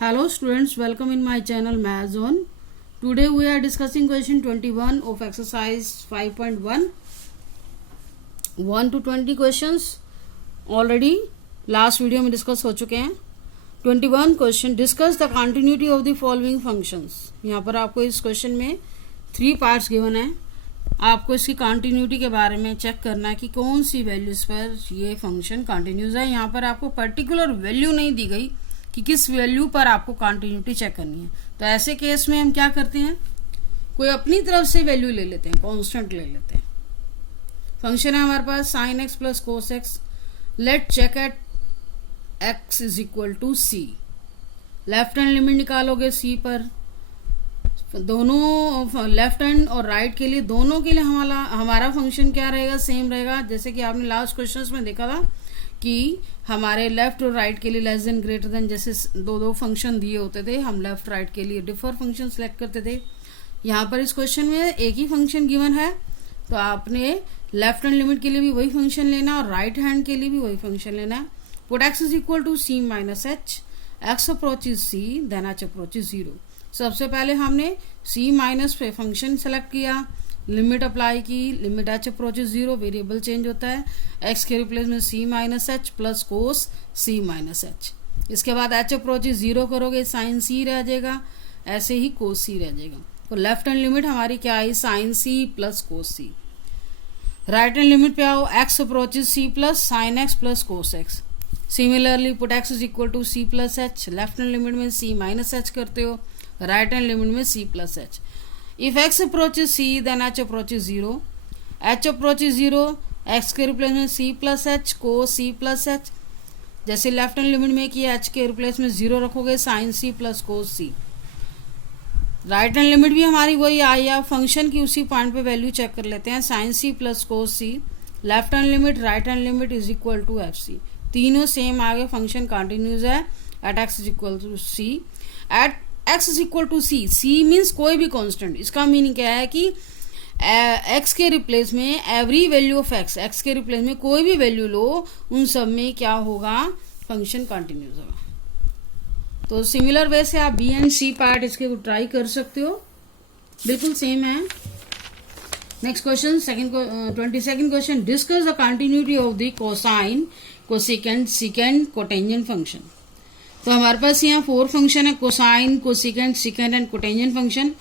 Hello students, welcome in my channel Math Zone. Today we are discussing question 21 of exercise 5.1. 1 to 20 questions already last video में discuss हो चुके हैं. 21 question discuss the continuity of the following functions. यहाँ पर आपको इस question में 3 parts given है. आपको इसकी कंटिन्यूटी के बारे में चेक करना है कि कौन सी वैल्यूज पर ये फंक्शन कंटिन्यूज है. यहाँ पर आपको पर्टिकुलर वैल्यू नहीं दी गई कि किस वैल्यू पर आपको कंटिन्यूटी चेक करनी है. तो ऐसे केस में हम क्या करते हैं, कोई अपनी तरफ से वैल्यू ले लेते हैं, कांस्टेंट ले लेते हैं. फंक्शन है हमारे पास sin x plus cos x. Let check at x is equal to C. Left hand limit निकालोगे c पर. दोनों लेफ्ट हैंड और राइट के लिए दोनों के लिए हमारा फंक्शन क्या रहेगा, सेम रहेगा. जैसे कि आपने लास्ट क्वेश्चंस में देखा था कि हमारे लेफ्ट और राइट के लिए लेस देन ग्रेटर देन जैसे दो फंक्शन दिए होते थे, हम लेफ्ट राइट के लिए डिफर फंक्शन सेलेक्ट करते थे. यहाँ पर इस क्वेश्चन में एक ही फंक्शन गिवन है, तो आपने लेफ्ट हैंड लिमिट के लिए भी वही फंक्शन लेना और राइट हैंड के लिए भी वही फंक्शन लेना है. Put x is equal to c minus h. X approaches c then h approaches 0. सबसे पहले हमने c माइनस पे फंक्शन सेलेक्ट किया, लिमिट अप्लाई की, limit h approaches 0, variable change होता है. x के रिप्लेस में c minus h plus cos c minus h. इसके बाद h अप्रोचेज 0 करोगे, साइन c रह जाएगा, ऐसे ही कोस c रह जाएगा. तो लेफ्ट हैंड लिमिट हमारी क्या आई, sine c plus cos c. Right hand limit पे आओ, x approaches c plus sine x plus cos x. Similarly put x is equal to c plus h. Left hand limit में c minus h करते हो, right hand limit में c plus h. If x approaches c, then h approaches 0. h approaches 0, x के replace में c plus h, cos c plus h. जैसे left hand limit में किया, h के replace में 0 रखोगे, sine c plus cos c. Right hand limit भी हमारी वही आई. आप फंक्शन की उसी पॉइंट पे वैल्यू चेक कर लेते हैं, sine c plus cos c. Left hand limit, right hand limit is equal to f c. तीनों सेम आ गए, फंक्शन कंटिन्यूज है. At x is equal to c. At x is equal to c. C means कोई भी constant. इसका meaning क्या है कि x के रिप्लेस में एवरी वैल्यू ऑफ x के रिप्लेस में कोई भी वैल्यू लो, उन सब में क्या होगा, फंक्शन कंटिन्यूस होगा. तो सिमिलर वे से आप बी एंड सी पार्ट इसके ट्राई कर सकते हो, बिल्कुल सेम है. Next question 22nd question. Discuss the continuity of the cosine, cosecant, secant, cotangent function. तो हमारे पास यहाँ 4 फंक्शन है, cosine, cosecant, secant and cotangent function.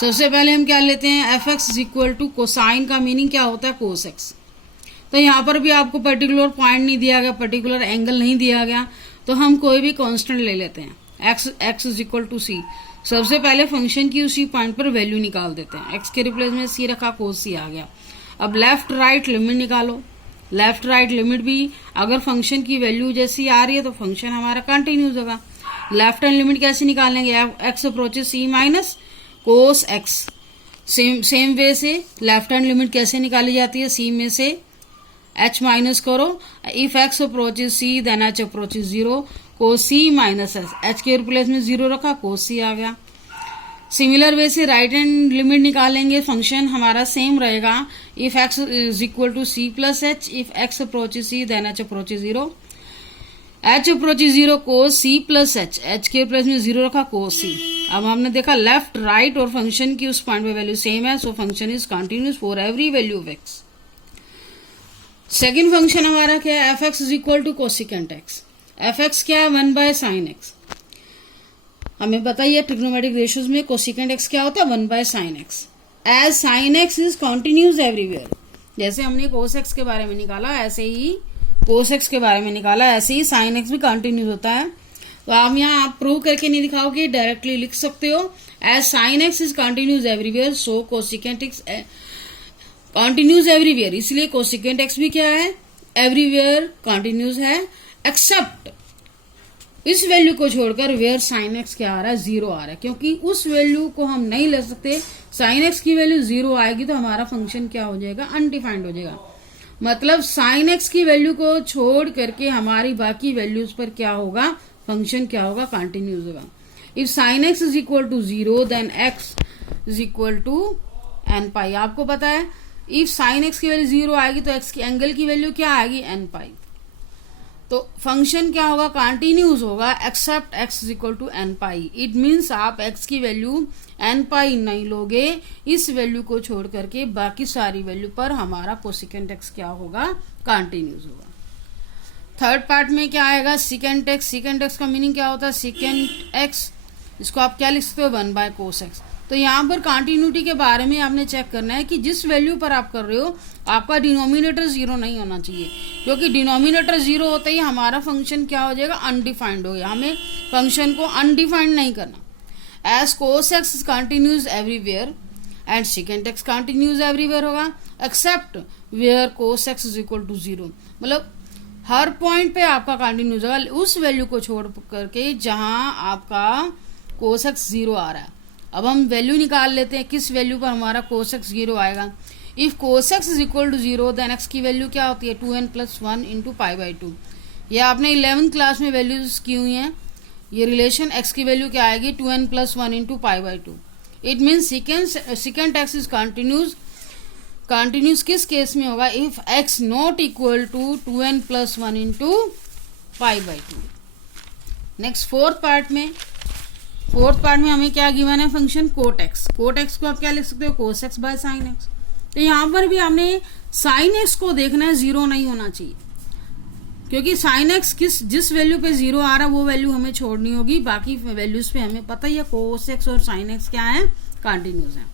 सबसे पहले हम क्या लेते हैं, f x is equal to cosine का मीनिंग क्या होता है, कोस एक्स. तो यहाँ पर भी आपको पर्टिकुलर पॉइंट नहीं दिया गया, पर्टिकुलर एंगल नहीं दिया गया, तो हम कोई भी कांस्टेंट ले लेते हैं. एक्स इज इक्वल टू सी. सबसे पहले फंक्शन की उसी पॉइंट पर वैल्यू निकाल देते हैं. एक्स के रिप्लेस में सी रखा, कोस सी आ गया. अब लेफ्ट राइट लिमिट निकालो. लेफ्ट राइट लिमिट भी अगर फंक्शन की वैल्यू जैसी आ रही है तो फंक्शन हमारा कंटिन्यूस होगा. लेफ्ट हैंड लिमिट कैसे निकालेंगे, x approaches c minus cos x. Same way से लेफ्ट हैंड लिमिट कैसे निकाली जाती है, सी में से एच माइनस करो. If x approaches c then h approaches 0, cos c minus h. H के रिप्लेस में 0 रखा, कोस सी आ गया. सिमिलर वे से राइट हैंड लिमिट निकालेंगे, फंक्शन हमारा सेम रहेगा. If x is equal to c plus h. If x approaches c then h approaches 0. H approaches 0, cos c plus h. H के plus में 0 रखा, कोस सी. अब हमने देखा लेफ्ट राइट और फंक्शन की उस पॉइंट पे वैल्यू सेम है, so function is continuous for every value of x. Second function हमारा क्या है, f x is equal to cosecant x. F x क्या है, 1 बाय साइन एक्स. हमें पता ही है ट्रिग्नोमेट्रिक रेशियोज में कोसिकेंट एक्स क्या होता है, 1 by sine x. As sine x is continuous everywhere. जैसे हमने कोस एक्स के बारे में निकाला, ऐसे ही कोस एक्स के बारे में निकाला, ऐसे ही साइन एक्स भी कंटिन्यूस होता है. तो आप यहाँ आप प्रूव करके नहीं दिखाओगे, डायरेक्टली लिख सकते हो. As sine x is continuous everywhere, so cosecant x continuous everywhere. इसलिए कोसिकेंट एक्स भी क्या है, एवरीवेयर कंटिन्यूस है, एक्सेप्ट इस वैल्यू को छोड़कर वेयर साइन एक्स क्या आ रहा है, 0 आ रहा है. क्योंकि उस वैल्यू को हम नहीं ले सकते. साइन एक्स की वैल्यू 0 आएगी तो हमारा फंक्शन क्या हो जाएगा, अनडिफाइंड हो जाएगा. मतलब साइन एक्स की वैल्यू को छोड़ करके हमारी बाकी वैल्यूज पर क्या होगा, फंक्शन क्या होगा, कंटिन्यूस होगा. If sine x is equal to 0 then x is equal to n pi. आपको पता है इफ साइन एक्स की वैल्यू 0 आएगी तो एक्स की एंगल की वैल्यू क्या आएगी, एन पाई. तो फंक्शन क्या होगा, कंटिन्यूस होगा except x is equal to n pi. It means आप x की वैल्यू एन पाई नहीं लोगे, इस वैल्यू को छोड़ करके बाकी सारी वैल्यू पर हमारा कोसेकेंट x क्या होगा, कंटिन्यूस होगा। थर्ड पार्ट में क्या आएगा, सेकेंट x। सेकेंट x का मीनिंग क्या होता है, सेकेंट x, इसको आप क्या लिख सकते हो, 1 बाय कोस x। तो यहाँ पर कंटिन्यूटी के बारे में आपने चेक करना है कि जिस वैल्यू पर आप कर रहे हो आपका डिनोमिनेटर 0 नहीं होना चाहिए, क्योंकि डिनोमिनेटर 0 होते ही हमारा फंक्शन क्या हो जाएगा, अनडिफाइंड हो गया। हमें फंक्शन को अनडिफाइंड नहीं करना। As cos x is continues everywhere and secant x continues everywhere होगा, except where cos x is equal to 0। मतलब हर पॉइंट पे आपका कंटिन्यूज होगा उस वैल्यू को छोड़ करके जहां आपका कोस एक्स 0 आ रहा है। अब हम वैल्यू निकाल लेते हैं, किस वैल्यू पर हमारा कोस एक्स 0 आएगा। If cos x is equal to 0 then x की वैल्यू क्या होती है, 2n plus 1 into pi by 2। ये आपने 11th क्लास में वैल्यूज की हुई हैं। ये रिलेशन x की वैल्यू क्या आएगी, 2n plus 1 into pi by 2। It means second x is continues. Continuous किस केस में होगा, if x not equal to 2n plus 1 into pi by 2। Next fourth part में हमें क्या गिवन है, function cot x. Cot x को आप क्या लिख सकते हो, cos x by sine x. तो यहाँ पर भी हमने साइन एक्स को देखना है, 0 नहीं होना चाहिए, क्योंकि साइन एक्स जिस वैल्यू पे 0 आ रहा है वो वैल्यू हमें छोड़नी होगी। बाकी वैल्यूज पे हमें पता ही है कोस एक्स और साइन एक्स क्या है, कंटिन्यूज है।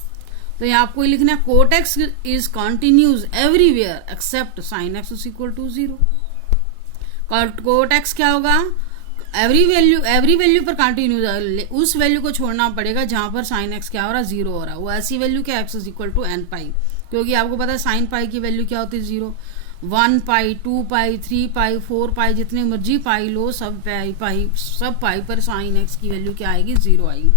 तो यहाँ आपको लिखना है cot x is continues everywhere except sine x is equal to 0। Cot x क्या होगा, एवरी वैल्यू पर कंटिन्यूज, उस वैल्यू को छोड़ना पड़ेगा जहां पर साइन एक्स क्या हो रहा है, 0 हो रहा है। वो ऐसी वैल्यू क्या, x is equal to n pi, क्योंकि आपको पता है साइन पाई की वैल्यू क्या होती है, 0। 1 पाई, 2 पाई, 3 पाई, 4 पाई, जितने मर्जी पाई लो, सब पाई पर साइन एक्स की वैल्यू क्या आएगी, 0 आएगी।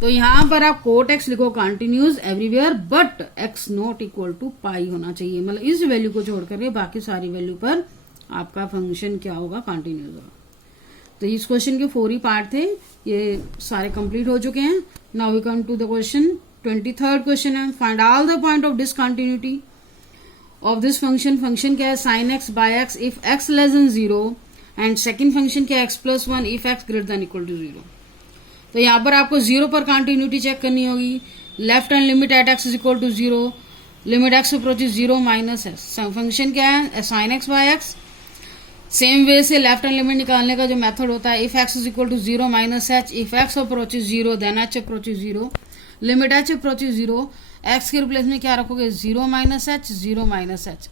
तो यहाँ पर आप कोट एक्स लिखो continues everywhere but x not equal to pi होना चाहिए। मतलब इस वैल्यू को छोड़ करके बाकी सारी वैल्यू पर आपका फंक्शन क्या होगा, कंटिन्यूज होगा। तो इस क्वेश्चन के 4 ही पार्ट थे, ये सारे कंप्लीट हो चुके हैं। Now we come to the question 23rd question है, find all the point of discontinuity of this function. Function क्या है, sine x by x if x less than 0 and second function क्या है, x plus 1 if x greater than equal to 0। तो यहाँ पर आपको 0 पर कंटिन्यूटी चेक करनी होगी। Left hand limit at x is equal to 0, limit x approaches 0 minus s. Function क्या है, sine x by x. Same way से लेफ्ट हैंड लिमिट निकालने का जो मेथड होता है, if x is equal to 0 minus h, if x approaches 0 then h approaches 0, limit h approaches 0, x के replace में क्या रखोगे, 0 minus h, 0 minus h.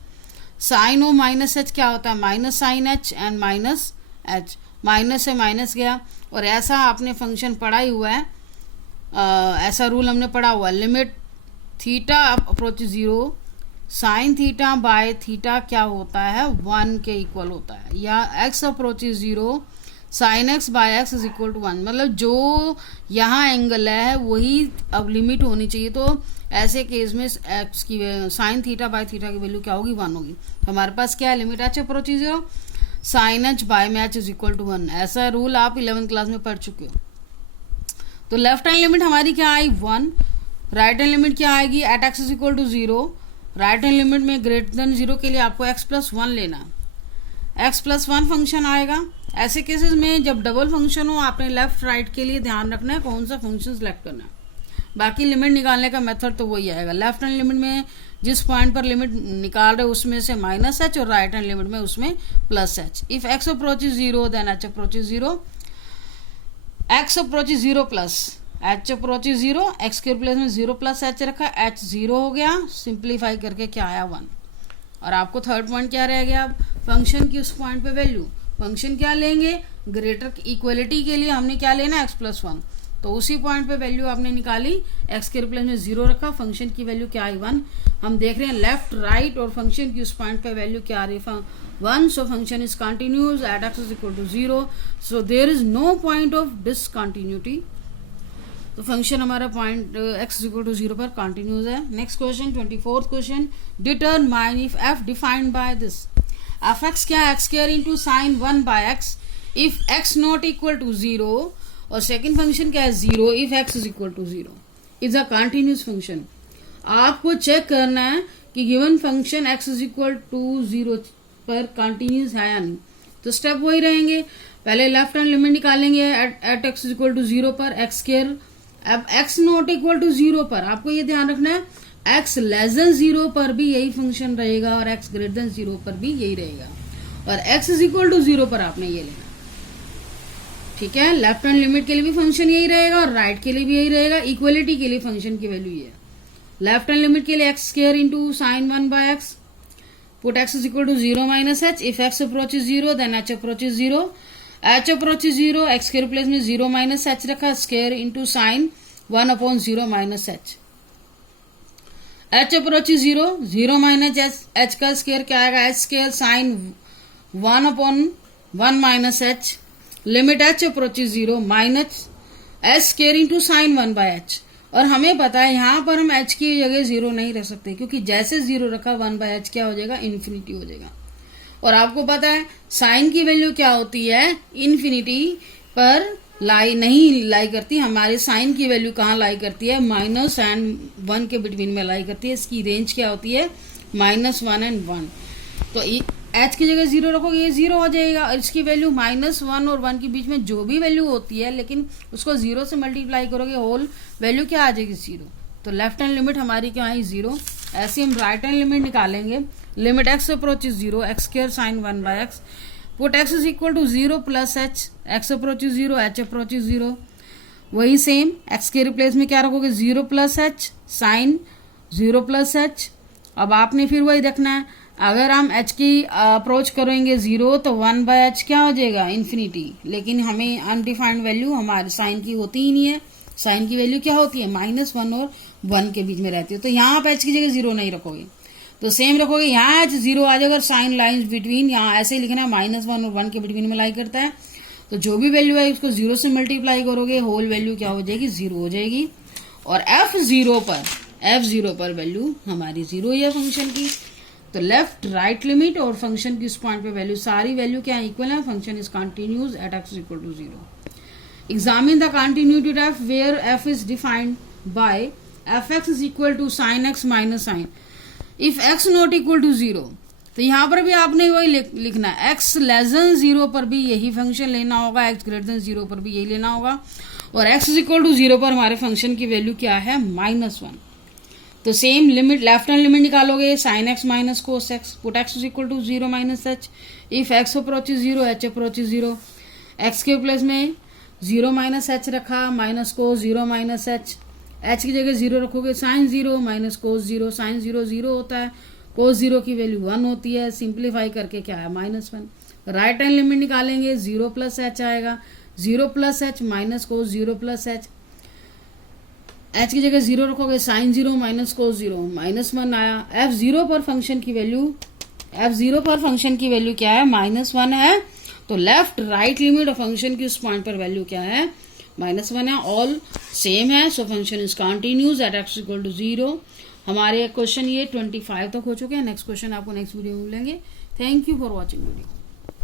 Sine o minus h क्या होता है, minus sine h and minus h, minus से minus गया। और ऐसा आपने फंक्शन पढ़ा ही हुआ है, ऐसा रूल हमने पढ़ा हुआ है, limit theta approaches 0, sine theta by theta क्या होता है, 1 के इक्वल होता है। या x approaches 0, sine x by x is equal to 1। मतलब जो यहाँ एंगल है वही अब लिमिट होनी चाहिए। तो ऐसे केस में एक्स की साइन थीटा बाय थीटा की वैल्यू क्या होगी, 1 होगी। हमारे पास क्या है, limit h approaches 0, sine h by में एच इज इक्वल टू 1। ऐसा रूल आप 11th क्लास में पढ़ चुके हो। तो लेफ्ट हैंड लिमिट हमारी क्या आई, 1। राइट हैंड लिमिट क्या आएगी, at x is equal to 0। Right hand limit में ग्रेटर देन 0 के लिए आपको x प्लस 1 लेना, x प्लस 1 फंक्शन आएगा। ऐसे केसेस में जब डबल फंक्शन हो आपने लेफ्ट राइट के लिए ध्यान रखना है कौन सा फंक्शन सेलेक्ट करना है। बाकी लिमिट निकालने का मेथड तो वही आएगा। लेफ्ट हैंड लिमिट में जिस पॉइंट पर लिमिट निकाल रहे उसमें से माइनस एच, और राइट हैंड लिमिट में उसमें plus h. If x approaches 0 then h approaches 0, x approaches 0 plus h approaches 0, x के रिप्लेस में 0 प्लस एच रखा, एच 0 हो गया, सिंप्लीफाई करके क्या आया, 1। और आपको थर्ड पॉइंट क्या रह गया, अब फंक्शन की उस पॉइंट पे वैल्यू। फंक्शन क्या लेंगे, ग्रेटर इक्वलिटी के लिए हमने क्या लेना, x प्लस 1। तो उसी पॉइंट पे वैल्यू आपने निकाली, x के रिप्लेस में 0 रखा, फंक्शन की वैल्यू क्या आई, 1। हम देख रहे हैं लेफ्ट राइट और फंक्शन की उस पॉइंट पे वैल्यू क्या आ रही है, 1। So function is continues at x is equal to 0, so there is no point of discontinuity. तो फंक्शन हमारा point x is equal to 0 पर कंटिन्यूज है। Next question 24th question, determine if f defined by this. F x क्या है, x square into sine 1 by x if x not equal to 0, और second function क्या है, 0 if x is equal to 0 is a continuous function. आपको check करना है कि given function x is equal to 0 पर कंटिन्यूस है या नहीं। तो स्टेप वही रहेंगे, पहले लेफ्ट हैंड लिमिट निकालेंगे एट एक्स इक्वल टू 0 पर एक्स स्क्वायर। अब एक्स नॉट इक्वल टू 0 पर आपको ये ध्यान रखना है एक्स लेस देन 0 पर भी यही फंक्शन रहेगा और एक्स ग्रेटर देन 0 पर भी यही रहेगा, और एक्स इज इक्वल टू 0 पर आपने ये लेना। ठीक है, लेफ्ट हैंड लिमिट के लिए भी फंक्शन यही रहेगा और राइट के लिए भी यही रहेगा। इक्वलिटी के लिए फंक्शन की वैल्यू ये है। लेफ्ट हैंड लिमिट के लिए x square into sine 1 by x, put x is equal to 0 minus h. If x approaches 0 then h approaches 0। H approaches 0, x square place में 0 माइनस एच रखा, square into sine 1 upon 0 minus h. H approaches 0, 0 minus h का square क्या आएगा, h square sine 1 upon 1 minus h. Limit h approaches 0 minus H square into sine 1 by H. और हमें पता है यहां पर हम एच की जगह 0 नहीं रख सकते, क्योंकि जैसे 0 रखा 1 बाय एच क्या हो जाएगा, इन्फिनिटी हो जाएगा। और आपको पता है साइन की वैल्यू क्या होती है, इन्फिनिटी पर नहीं लाई करती। हमारे साइन की वैल्यू कहाँ लाई करती है, -1 एंड 1 के बिटवीन में लाई करती है। इसकी रेंज क्या होती है, -1 एंड 1। तो एच की जगह 0 रखोगे ये 0 हो जाएगा, और इसकी वैल्यू -1 और 1 के बीच में जो भी वैल्यू होती है, लेकिन उसको 0 से मल्टीप्लाई करोगे होल वैल्यू क्या आ जाएगी, 0। तो लेफ्ट हैंड लिमिट हमारी क्या आई, 0। ऐसे हम राइट हैंड लिमिट निकालेंगे। Limit x approaches 0, x square sine 1 by x, put x is equal to 0 plus h. X approaches 0, h approaches 0। वही सेम एक्स के रिप्लेस में क्या रखोगे, 0 plus h sine 0 plus h. अब आपने फिर वही देखना है, अगर हम एच की अप्रोच करेंगे 0 तो 1 बाय एच क्या हो जाएगा, इन्फिनिटी। लेकिन हमें अनडिफाइंड वैल्यू हमारे साइन की होती ही नहीं है। साइन की वैल्यू क्या होती है, -1 और 1 के बीच में रहती है। तो यहाँ आप एच की जगह 0 नहीं रखोगे, तो सेम रखोगे, यहाँ एच 0 आ जाएगा। साइन लाइन बिटवीन यहाँ ऐसे ही लिखना है, -1 और 1 के बिटवीन में लाई करता है। तो जो भी वैल्यू है उसको 0 से मल्टीप्लाई करोगे, होल वैल्यू क्या हो जाएगी, 0 हो जाएगी। और f0 पर वैल्यू हमारी 0 ही है फंक्शन की। तो लेफ्ट राइट लिमिट और फंक्शन की इस पॉइंट पे वैल्यू, सारी वैल्यू क्या इक्वल है। Function is continuous at x equal to 0। Examine the continuity of f where f is defined by f x is equal to sine x minus sine if x not equal to 0। तो यहाँ पर भी आपने वही लिखना है, x less than 0 पर भी यही फंक्शन लेना होगा, एक्स ग्रेटर देन 0 पर भी यही लेना होगा। और एक्स इज इक्वल टू 0 पर हमारे फंक्शन की वैल्यू क्या है, -1। तो same limit left hand limit निकालोगे, sine x minus cos x, put x is equal to 0 minus h. If x approaches 0, h approaches 0। X के प्लेस में 0 माइनस एच रखा, minus cos 0 minus h. H की जगह 0 रखोगे, sign 0 minus cos 0। Sign 0 0 होता है, कोस 0 की वैल्यू 1 होती है। सिंप्लीफाई करके क्या है, -1। राइट हैंड लिमिट निकालेंगे, 0 प्लस एच आएगा, 0 plus H minus cos 0 plus h. H की जगह 0 रखोगे, साइन 0 माइनस कोस 0, -1 आया। f0 पर फंक्शन की वैल्यू क्या है, -1 है। तो लेफ्ट राइट लिमिट और फंक्शन की उस पॉइंट पर वैल्यू क्या है, -1 है। ऑल सेम है, so function is continuous at x equal to 0। हमारे क्वेश्चन ये 25 तक हो चुके हैं। नेक्स्ट क्वेश्चन आपको नेक्स्ट वीडियो में मिलेंगे। Thank you for watching video.